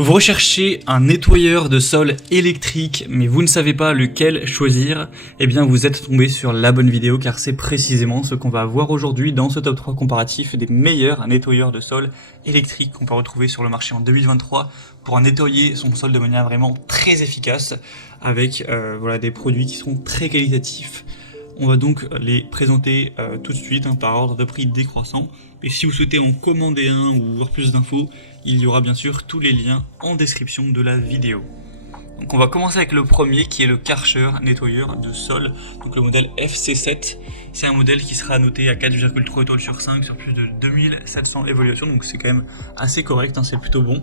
Vous recherchez un nettoyeur de sol électrique, mais vous ne savez pas lequel choisir, eh bien vous êtes tombé sur la bonne vidéo car c'est précisément ce qu'on va voir aujourd'hui dans ce top 3 comparatif des meilleurs nettoyeurs de sol électriques qu'on peut retrouver sur le marché en 2023 pour nettoyer son sol de manière vraiment très efficace avec voilà, des produits qui seront très qualitatifs. On va donc les présenter tout de suite par ordre de prix décroissant. Et si vous souhaitez en commander un ou voir plus d'infos, il y aura bien sûr tous les liens en description de la vidéo. Donc on va commencer avec le premier qui est le Karcher nettoyeur de sol, donc le modèle FC7. C'est un modèle qui sera noté à 4,3 étoiles sur 5 sur plus de 2700 évaluations, donc c'est quand même assez correct, c'est plutôt bon.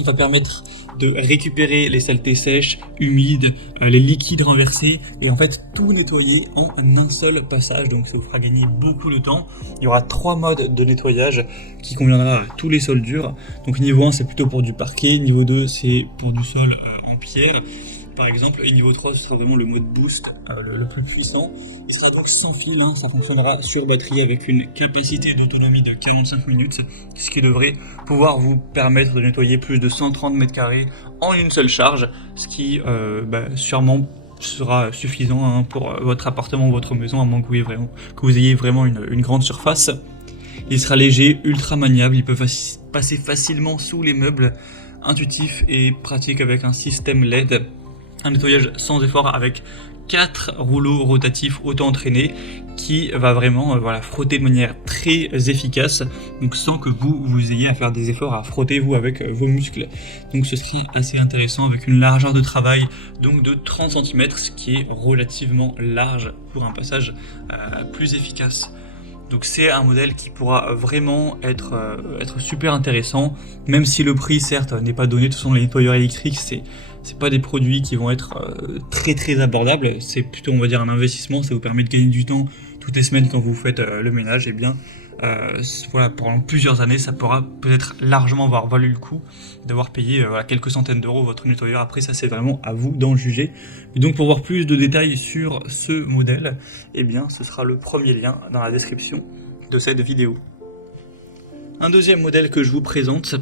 Il va permettre de récupérer les saletés sèches, humides, les liquides renversés et en fait tout nettoyer en un seul passage, donc ça vous fera gagner beaucoup de temps. Il y aura 3 modes de nettoyage qui conviendra à tous les sols durs. Donc niveau 1 c'est plutôt pour du parquet, niveau 2 c'est pour du sol en pierre par exemple, et niveau 3 ce sera vraiment le mode boost le plus puissant. Il sera donc sans fil, ça fonctionnera sur batterie avec une capacité d'autonomie de 45 minutes, ce qui devrait pouvoir vous permettre de nettoyer plus de 130 m² en une seule charge, ce qui sûrement sera suffisant pour votre appartement ou votre maison, à moins que vous ayez vraiment une grande surface. Il sera léger, ultra maniable, il peut passer facilement sous les meubles, intuitif et pratique avec un système LED. Un nettoyage sans effort avec 4 rouleaux rotatifs auto-entraînés qui va vraiment frotter de manière très efficace, donc sans que vous ayez à faire des efforts à frotter vous avec vos muscles. Donc ce sera assez intéressant avec une largeur de travail donc de 30 cm, ce qui est relativement large pour un passage plus efficace. Donc c'est un modèle qui pourra vraiment être super intéressant, même si le prix certes n'est pas donné. De toute façon les nettoyeurs électriques c'est pas des produits qui vont être très abordables, c'est plutôt on va dire un investissement, ça vous permet de gagner du temps toutes les semaines quand vous faites le ménage, et bien pendant plusieurs années ça pourra peut-être largement avoir valu le coup d'avoir payé quelques centaines d'euros votre nettoyeur. Après ça c'est vraiment à vous d'en juger. Et donc pour voir plus de détails sur ce modèle, eh bien ce sera le premier lien dans la description de cette vidéo. Un deuxième modèle que je vous présente,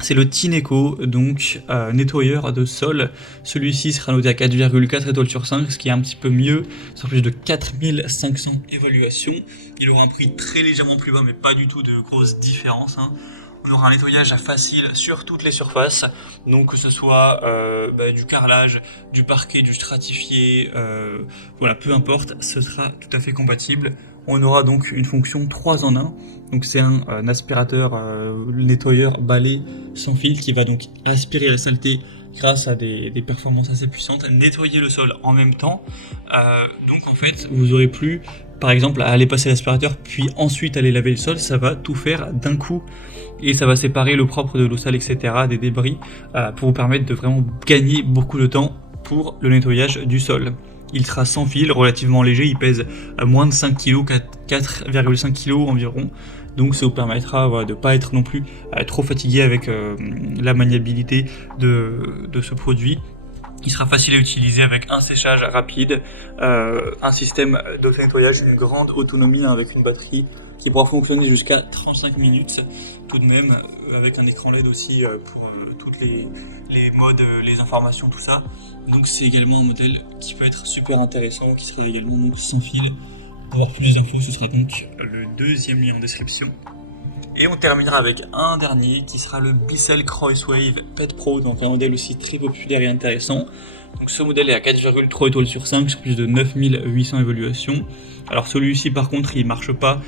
c'est le Tineco, donc nettoyeur de sol. Celui-ci sera noté à 4,4 étoiles sur 5, ce qui est un petit peu mieux, sur plus de 4500 évaluations. Il aura un prix très légèrement plus bas, mais pas du tout de grosse différence. On aura un nettoyage facile sur toutes les surfaces, donc que ce soit du carrelage, du parquet, du stratifié, peu importe, ce sera tout à fait compatible. On aura donc une fonction 3 en 1, donc c'est un aspirateur nettoyeur balai sans fil qui va donc aspirer la saleté grâce à des performances assez puissantes, nettoyer le sol en même temps. Donc en fait vous aurez plus par exemple à aller passer l'aspirateur puis ensuite aller laver le sol, ça va tout faire d'un coup et ça va séparer le propre de l'eau sale, etc., des débris, pour vous permettre de vraiment gagner beaucoup de temps pour le nettoyage du sol. Il sera sans fil, relativement léger, il pèse moins de 5 kg, 4,5 kg environ, donc ça vous permettra de ne pas être non plus trop fatigué avec la maniabilité de ce produit. Il sera facile à utiliser avec un séchage rapide, un système d'auto-nettoyage, une grande autonomie avec une batterie qui pourra fonctionner jusqu'à 35 minutes tout de même, avec un écran LED aussi pour toutes les modes, les informations, tout ça. Donc c'est également un modèle qui peut être super intéressant, qui sera également donc sans fil. Pour avoir plus d'infos, ce sera donc le deuxième lien en description. Et on terminera avec un dernier qui sera le Bissell Crosswave Pet Pro, donc un modèle aussi très populaire et intéressant. Donc ce modèle est à 4,3 étoiles sur 5 sur plus de 9800 évaluations. Alors celui-ci par contre il marche pas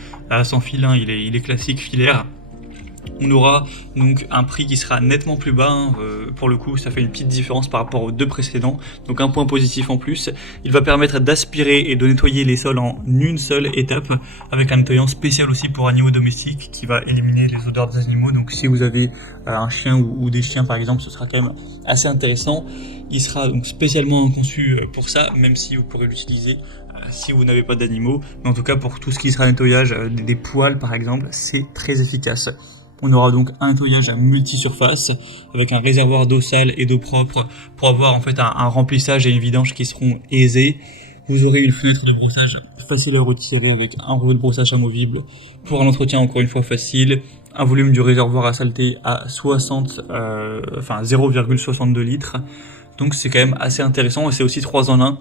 sans fil, il est classique filaire. On aura donc un prix qui sera nettement plus bas, pour le coup ça fait une petite différence par rapport aux deux précédents, donc un point positif en plus. Il va permettre d'aspirer et de nettoyer les sols en une seule étape, avec un nettoyant spécial aussi pour animaux domestiques qui va éliminer les odeurs des animaux. Donc si vous avez un chien ou des chiens par exemple, ce sera quand même assez intéressant. Il sera donc spécialement conçu pour ça, même si vous pourrez l'utiliser si vous n'avez pas d'animaux, mais en tout cas pour tout ce qui sera nettoyage des poils par exemple, c'est très efficace. On aura donc un nettoyage à multi-surface avec un réservoir d'eau sale et d'eau propre pour avoir en fait un remplissage et une vidange qui seront aisés. Vous aurez une fenêtre de brossage facile à retirer avec un rouleau de brossage amovible pour un entretien encore une fois facile, un volume du réservoir à saleté à 0,62 litres. Donc c'est quand même assez intéressant et c'est aussi 3 en 1.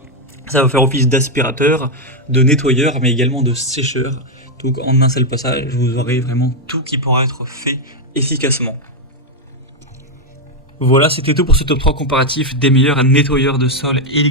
Ça va faire office d'aspirateur, de nettoyeur, mais également de sécheur. Donc en un seul passage, vous aurez vraiment tout qui pourra être fait efficacement. Voilà, c'était tout pour ce top 3 comparatif des meilleurs nettoyeurs de sol électriques.